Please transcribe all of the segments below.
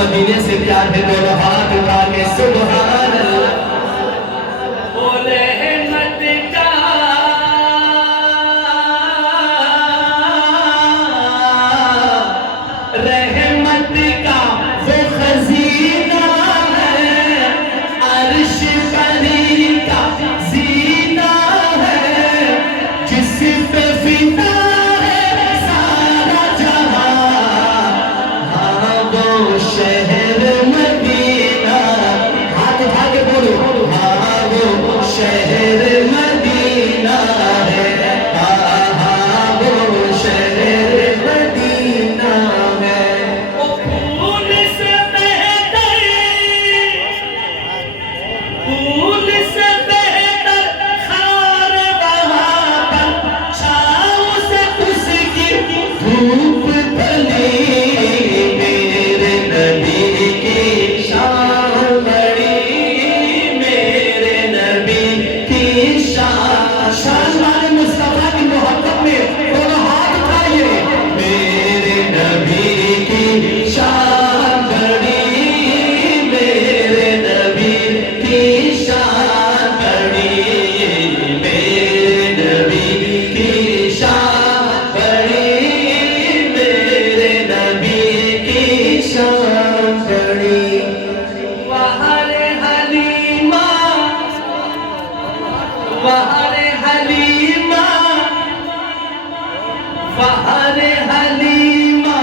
मदीने से प्यार है, दोनों हाथ उठा के सुभान अल्लाह बोले रहमत का रहमत का वो खजीना है, अर्श परी का जीना है, जिस पे फिदा है सारा जहां, हाँ वो शहर मदीना। हाथ उठा के बोलो, हाँ वो शहर मदीना है, हाँ हाँ वो शहर मदीना है। वो फूल से बेहतर, फूल से बेहतर खार वहाँ पर, छाँव से उसकी धूप ढली, मेरे नबी की शान बड़ी, मेरे नबी की शान। शान वाले मुस्तफा की मोहब्बत में दोनों हाथ उठाइए, मेरे नबी की शान बड़ी, मेरे नबी की शान बड़ी, मेरे नबी की शान बड़ी, मेरे नबी की शान बड़ी। वहारे हलीमा, वहारे हलीमा, वहारे हलीमा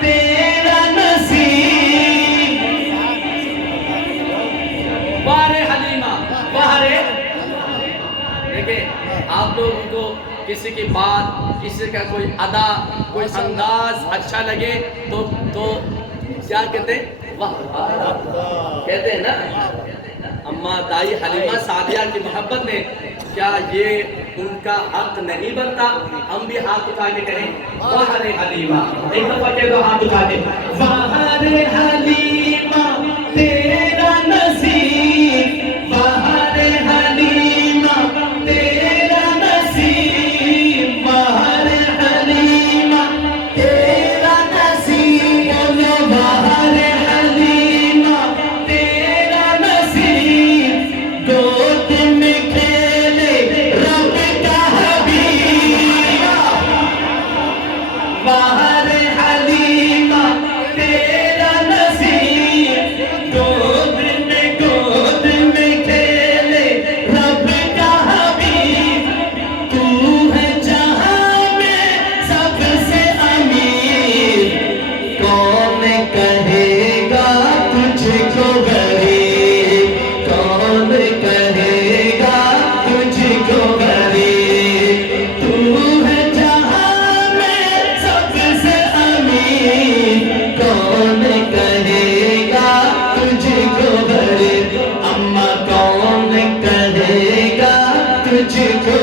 तेरा नसीब, वहारे हलीमा, वहारे। देखिए आप लोगों को किसी की बात, किसी का कोई अदा, कोई अंदाज अच्छा लगे तो क्या कहते हैं, वाह कहते हैं ना। अम्मा दाई हलीमा सादिया की मोहब्बत में क्या ये उनका हक नहीं बनता? हम भी हाथ उठा के कहें वहारे हलीमा, एक दफा कह दो हाथ उठा के, वहारे हलीमा तेरा नसीब, वहारे हलीमा तेरा नसीब, वहारे हलीमा तेरा नसीब, वहारे हलीमा तेरा नसीब, गोद में खेले रब का हबीब, वहारे हलीमा तेरा नसीब, गोद में खेले रब का हबीब, तू है जहां में सबसे अमीर, कौन कहेगा तुझको गरीब, कौन कहेगा तुझको गरीब, तू है जहां में सबसे अमीर, कौन कहेगा तुझको गरीब, अम्मा कौन कहेगा तुझको